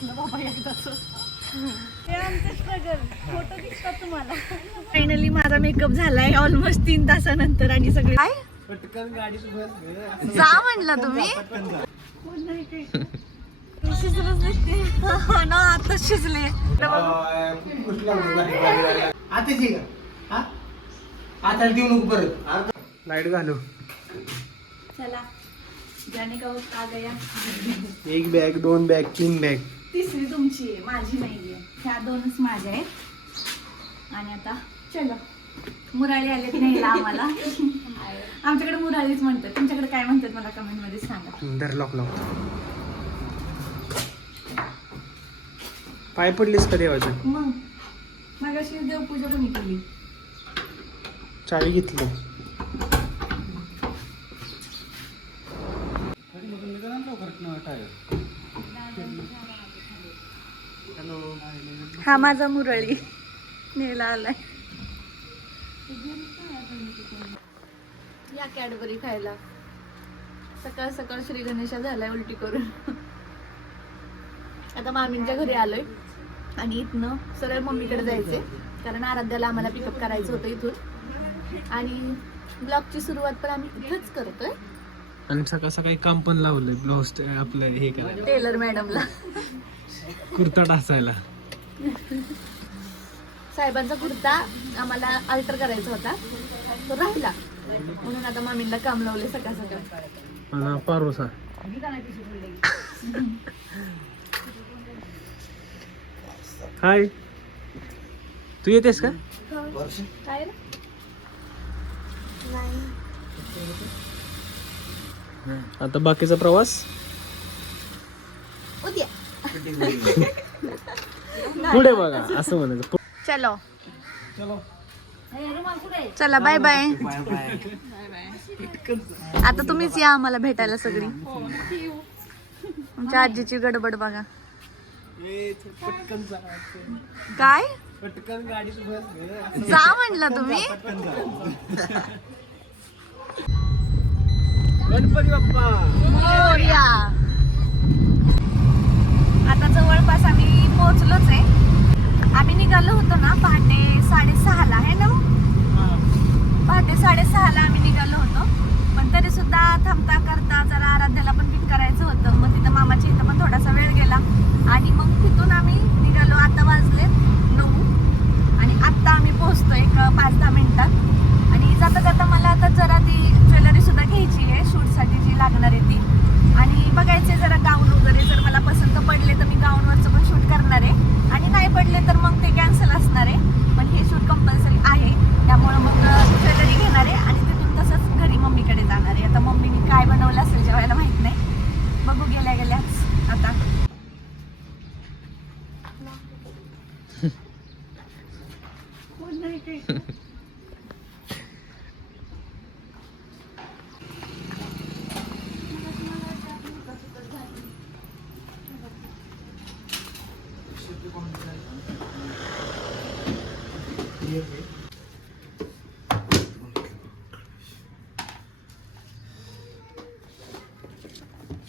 दिसलं बाबा एकदाच. हे आमचं स्ट्रगल फोटो दिसतात तुम्हाला. फायनली माझा मेकअप झालाय ऑलमोस्ट 3 तासानंतर आणि सगळे काय पटकन गाडी जा म्हणलं तुम्ही. शिजलंच नसते ना, आता शिजले. आता देऊ नको परत. लाईट घालू. चला जाने का वक्त आ गया. 1 बॅग 2 बॅग 3 बॅग. तिसरी तुमची आहे, माझी नाहीये. ह्या 2च माझ्या आहेत. आणि आता चलो मुराळी आले न्यायला आम्हाला. आमच्याकडे मुराळीच म्हणतात, तुमच्याकडे काय म्हणतात मला कमेंट मध्ये सांगा. धर लॉक लाव. पाय पडलीस का देवाचं? मग मगाशी देवपूजा पण केली. चावी घेतली. हा माझा मुरळी न्यायला आलाय. या कॅडबरी खायला. सकाळ सकाळ श्री गणेशा झालाय उलटी करून. आता मामींच्या घरी आलोय आणि इथनं सरळ मम्मीकडे जायचंय, कारण आराध्याला आम्हाला पिकअप करायचं होतं इथून. आणि ब्लॉगची सुरुवात पण आम्ही इथंच करतोय. आणि सकाळ सकाळी काम पण लावलंय ब्लाऊज आपलं हे करायला, टेलर मॅडमला कुर्ता टासायला. साहेबांचा कुर्ता आम्हाला अल्टर करायचा होता, तो राहिला म्हणून आता मामींना काम लावले सकाळ सकाळ. मला पारोसा. हाय, तू येतेस का? काय रे? आता बाकीचा प्रवास उद्या. पुढे बघा असं म्हणायचं. चलो चला बाय बाय. आता तुम्हीच या आम्हाला भेटायला सगळी. आमच्या आजीची गडबड बघा. काय पटकन गाडी जा म्हणलं तुम्ही. गणपती बाप्पा मोरया. आता जवळपास आम्ही पोहोचलोच आहे. आम्ही निघालो होतो ना पहाटे 6:30ला आहे ना. पहाटे 6:30ला आम्ही निघालो होतो, पण तरी सुद्धा थांबता करता जरा आराध्याला पण पिक करायचं होतं. मग तिथं मामाच्या इथं पण थोडासा वेळ गेला आणि मग तिथून आम्ही निघालो. आता वाजले 9 आणि आत्ता आम्ही पोहोचतो एक 5-10 मिनिटात. आणि जाता जाता मला आता जरा ती ज्वेलरी सुद्धा घ्यायची आहे शूटसाठी जी लागणार आहे ती. आणि बघायचे जरा गाऊन वगैरे, जर मला पसंत पडले तर मी गाऊनवरचं पण शूट करणार आहे, आणि नाही पडले तर मग ते कॅन्सल असणार आहे. पण हे शूट कंपल्सरी आहे, त्यामुळं मग ज्वेलरी घेणार आहे आणि तिथून तसंच घरी मम्मीकडे जाणार आहे. आता मम्मीने काय बनवलं असेल जेवायला माहित नाही, बघू गेल्या गेल्याच आता.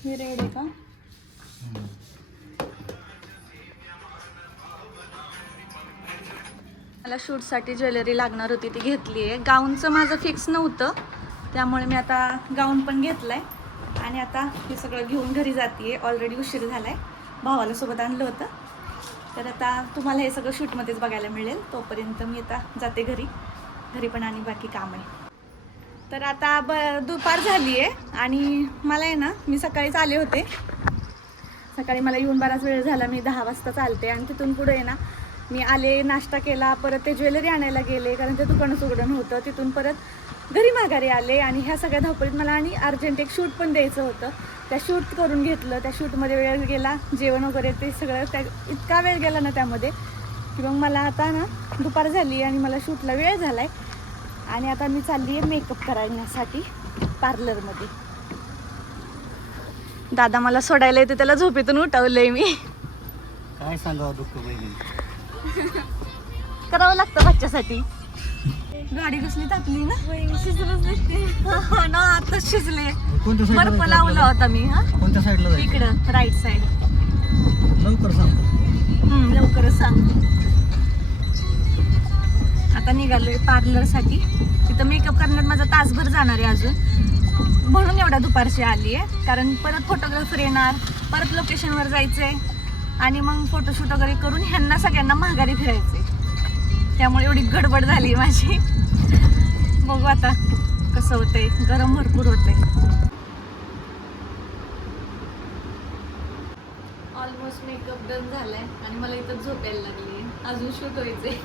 हे रेड आहे का? मला शूटसाठी ज्वेलरी लागणार होती ती घेतली आहे. गाऊनचं माझं फिक्स नव्हतं, त्यामुळे मी आता गाऊन पण घेतलाय आणि आता हे सगळं घेऊन घरी जाते. ऑलरेडी उशीर झालाय, भावाला सोबत आणलं होतं. तर आता तुम्हाला हे सगळं शूटमध्येच बघायला मिळेल. तोपर्यंत मी आता जाते घरी. घरी पण आणि बाकी काम आहे. तर आता दुपार झाली आहे आणि मला आहे ना, मी सकाळीच आले होते. सकाळी मला येऊन बराच वेळ झाला. मी 10 वाजता चालते आणि तिथून पुढे आहे ना मी आले, नाश्ता केला, परत ते ज्वेलरी आणायला गेले कारण ते दुकानच उघडं नव्हतं. तिथून परत घरी माघारी आले आणि ह्या सगळ्या धावपळीत मला आणि अर्जंट एक शूट पण द्यायचं होतं. त्या शूट करून घेतलं. त्या शूटमध्ये वेळ गेला, जेवण वगैरे ते सगळं इतका वेळ गेला ना त्यामध्ये की मग मला आता ना दुपार झाली आणि मला शूटला वेळ झाला आहे. आणि आता मी चालली आहे मेकअप करण्यासाठी पार्लरमध्ये. दादा मला सोडायला येते, त्याला झोपेतून उठवलंय मी. काय सांगावं दुःख बहिणी. करावं लागतं बच्च्यासाठी. गाडी कसली टाकली ना, शिजलंच नसते ना, आता शिजले. बर्फ लावला होता मी. हा कोणत्या साईडला इकडं राईट साईड. लवकर सांग. लवकरच सांगते. आता निघालोय पार्लरसाठी. तिथं मेकअप करण्यात माझा तासभर जाणार आहे अजून, म्हणून एवढा दुपारची आली आहे. कारण परत फोटोग्राफर येणार, परत लोकेशनवर जायचंय आणि मग फोटोशूट वगैरे करून ह्यांना सगळ्यांना माघारी फिरायचंय. त्यामुळे एवढी गडबड झाली माझी. बघू आता कसं होतंय. गरम भरपूर होतंय. ऑलमोस्ट मेकअप डन झालाय आणि मला इथं झोप यायला लागली. अजून शूट व्हायचंय.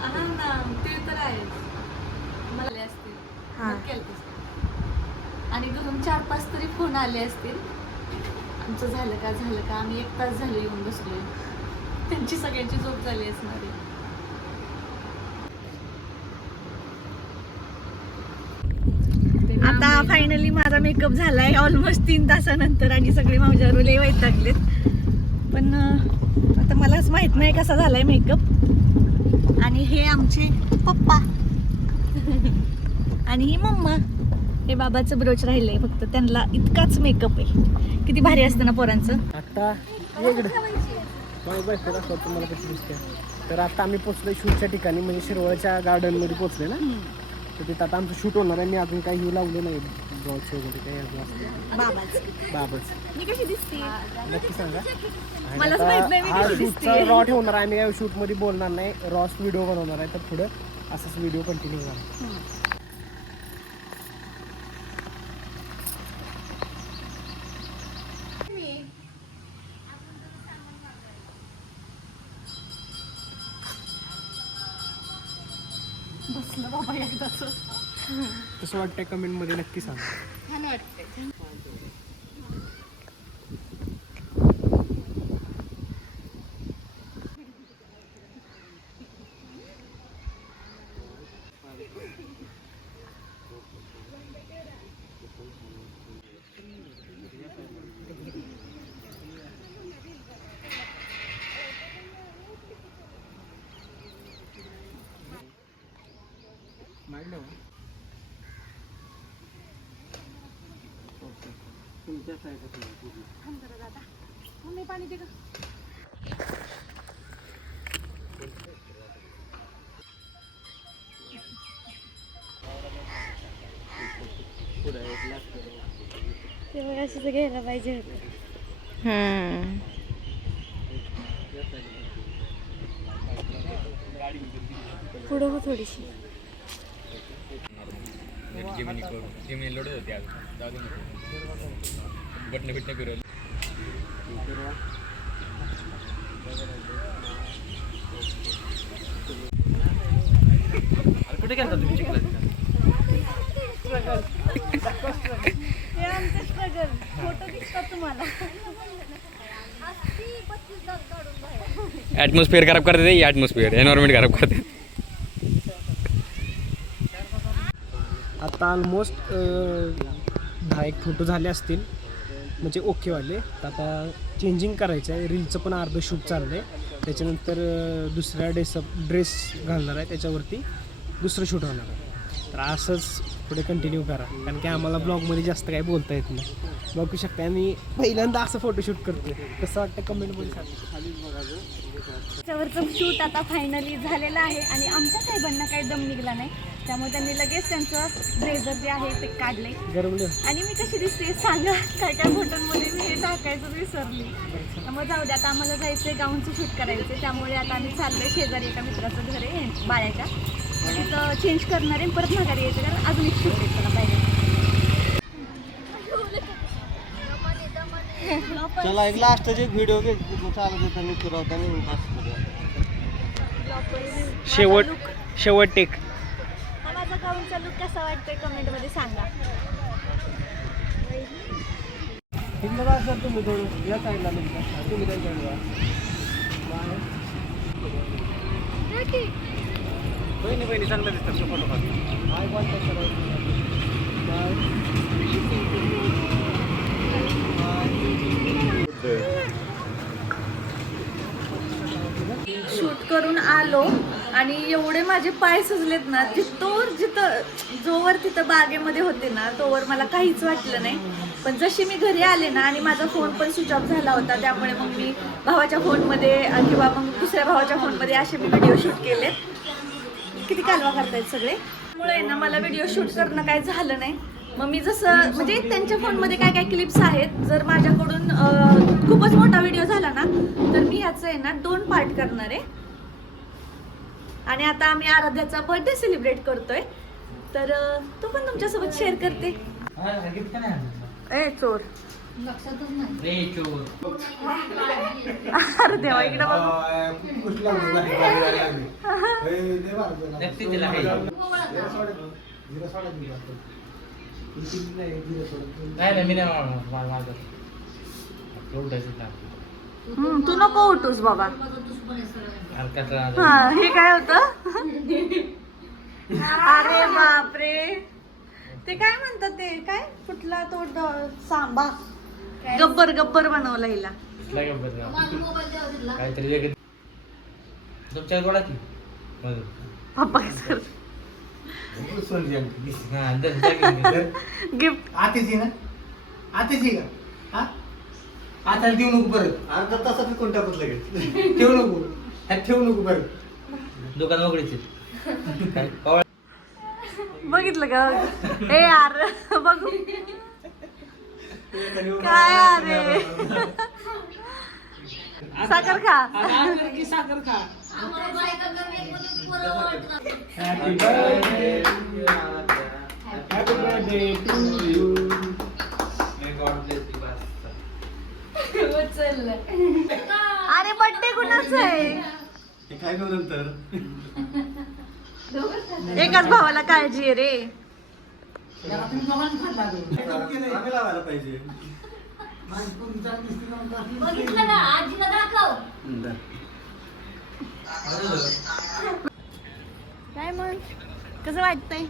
हा ना, ते तर आहेच. मला असतील नक्की आले असतील. आणि घरून 4-5 तरी फोन आले असतील. आमचं झालं का झालं का. आम्ही 1 तास झालं येऊन बसलोय. त्यांची सगळ्यांची झोप झाली असणार आहे. आता फायनली माझा मेकअप झालाय ऑलमोस्ट 3 तासानंतर आणि सगळे माझ्यावर लय वैतागलेत. पण आता मलाच माहित नाही कसा झालाय मेकअप. आणि हे आमचे पप्पा आणि ही मम्मा. हे बाबाचं ब्रोच राहिलंय फक्त. त्यांना इतकाच मेकअप आहे. किती भारी असतं ना पोरांचं. आता वेगळं तुम्हाला कशी दिसते. तर आता आम्ही पोचलोय शूटच्या ठिकाणी, म्हणजे शिरवळच्या गार्डनमध्ये पोचले ना. तर तिथं आता आमचं शूट होणार आहे. मी अजून काही हे लावलं नाही ब्रॉच वगैरे काही अजून असतं. बाबाच मी कशी दिसते नक्की सांगा. मलाच माहित नाही मी हा कशी शूटचा दिसते. रॉ ठेवणार आहे. आम्ही काय शूटमध्ये बोलणार नाही. रॉस व्हिडिओ बनवणार आहे. तर पुढं असाच व्हिडिओ कंटिन्यू होणार. बसलं बाबा एकदाच. कसं वाटतंय कमेंटमध्ये नक्की सांगा. छान वाटतंय. पाणी दे. तेव्हा असं घ्यायला पाहिजे होतं. पुढं हो थोडीशी. लोड होते आज बटन बिटन फिरवलं. कुठे गेला तुम्ही चिखलात? हे आमचं स्ट्रगल. फोटो दिसतात तुम्हाला. ॲटमॉस्फिअर खराब करते ते. ॲटमॉस्फिअर एन्व्हायरमेंट खराब करते. आता ऑलमोस्ट 10 फोटो झाले असतील, म्हणजे ओकेवाले. तर आता चेंजिंग करायचं आहे. रीलचं पण अर्धं शूट चाललं आहे. त्याच्यानंतर दुसऱ्या ड्रेस घालणार आहे. त्याच्यावरती दुसरं शूट होणार आहे. तर असंच पुढे कंटिन्यू करा, कारण की आम्हाला ब्लॉगमध्ये जास्त काही बोलता येत नाही. बघू शकता आम्ही पहिल्यांदा असं फोटोशूट करतो. कसं वाटतं कमेंटमध्ये सांगा. त्याच्यावरचं शूट आता फायनली झालेलं आहे आणि आमच्या साहेबांना काही दम निघला नाही. त्यामुळे त्यांनी लगेच त्यांचं ब्लेझर जे आहे ते काढले. आणि मी कशी दिसते सांगा. काय काय फोटोंमध्ये मी हे टाकायचं विसरली. त्यामुळे जाऊ दे. आता आम्हाला जायचं आहे गाऊनचं शूट करायचं. त्यामुळे आता आम्ही चाललोय शेजारी एका मित्राचं घर आहे बाळ्याच्या. तिथं चेंज करणार आहे, परत माघारी यायचं कारण अजून एक शूट आहे त्याला पाहिजे. चला एक लास्टचे एक व्हिडिओ घे चालत होता शेवट टेक. हा माझा गाऊनचा लुक कसा वाटतोय कमेंटमध्ये सांगा. तुम्ही थोडं या साईडला तुम्ही त्या साईडला बहिणी चांगलं दिसतात फोटो काय कॉन्टॅक्ट शूट करून आलो आणि एवढे माझे पाय सुजलेत ना. जिथून जिथं जोवर तिथं बागेमध्ये होते ना तोवर मला काहीच वाटलं नाही, पण जशी मी घरी आले ना आणि माझा फोन पण स्विच ऑफ झाला होता, त्यामुळे मग मी भावाच्या फोनमध्ये किंवा मग दुसऱ्या भावाच्या फोनमध्ये असे मी व्हिडिओ शूट केले. किती कालवा करतायत सगळे, त्यामुळे ना मला व्हिडिओ शूट करणं काय झालं नाही. मग मी जसं म्हणजे त्यांच्या फोनमध्ये काय काय क्लिप्स आहेत, जर माझ्याकडून खूपच मोठा व्हिडिओ झाला ना तर मी ह्याचं आहे ना 2 पार्ट करणार आहे. आणि आता आम्ही आराध्याचा बर्थडे सेलिब्रेट करतोय, तर तो पण तुमच्यासोबत शेअर करते. ए चोर, अरे देवा इकडे बघ. तू नको उठूस बाबा. हा हे काय होतं? अरे बापरे, ते काय म्हणतात, ते काय कुठला तो सांबा गब्बर गब्बर बनवला हिला. पप्पा गिफ्ट आतेची ना, आतेची का? हा आता देऊ नको परत, अर्धा तासात कोण टाकत लगेच. ठेवू नको, ठेवू नको परत. दुकान उघडीचे बघितलं का? ए यार बघू काय अरे. साखर खा. साखर खा. Happy birthday, happy birthday to you. अरे बर्थडे कुणाचा आहे? हे काय करू नंतर एकाच भावाला काळजी आहे रे. आम्ही लावायला पाहिजे. बघितलं ना, आजीला दाखव. काय मग कसं वाटतंय?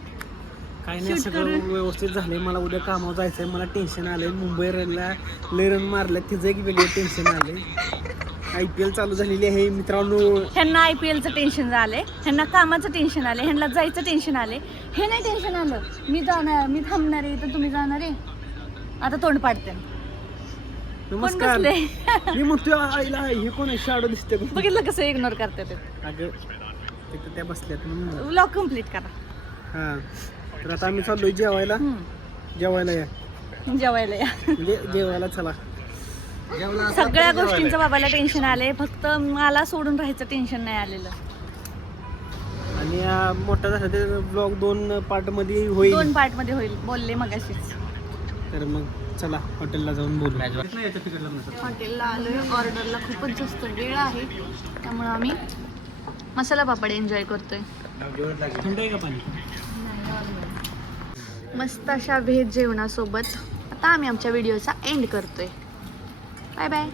काही नाही, Shoot सगळं करून. व्यवस्थित झालंय. मला उद्या कामावर जायचंय, मला टेन्शन आलंय. मुंबई रनला लय रन मारलं, तिचं एक वेगळं टेन्शन आलंय. IPL चालू झालेली आहे मित्रांनो. ह्यांना IPLचं टेन्शन आलंय, ह्यांना कामाचं टेन्शन आलंय, ह्यांना जायचं टेन्शन आलंय. हे नाही टेन्शन आलं, मी जाणार, मी थांबणार आहे तर तुम्ही जाणार आहे. आता तोंड पाडते. नमस्कार. बसले? मी म्हणतोय आईला हे कोण आहे, शाडो दिसते. बघितलं कसं इग्नोर करते ते. अगं तिथं त्या बसल्यात म्हणून. व्लॉग कम्प्लीट करा. हा, तर आता आम्ही चाललोय जेवायला. जेवायला या, जेवायला या. म्हणजे जेवायला चला. सगळ्या गोष्टींचं बाबाला टेन्शन आलंय, फक्त मला सोडून राहायचं टेन्शन नाही आलेलं. आणि मोठा झाला ते ब्लॉग 2 पार्ट मध्ये होईल. 2 पार्ट मध्ये होईल, बोलले मगाशीच. तर मग चला हॉटेलला जाऊन बोलू. हॉटेलला आलोय, ऑर्डरला खूपच जास्त वेळ आहे, त्यामुळे आम्ही मसाला पापड एन्जॉय करतोय. थंड आहे का पाणी? मस्त अशा व्हेज जेवणासोबत आता आम्ही आमच्या व्हिडिओचा एंड करतोय. Bye bye.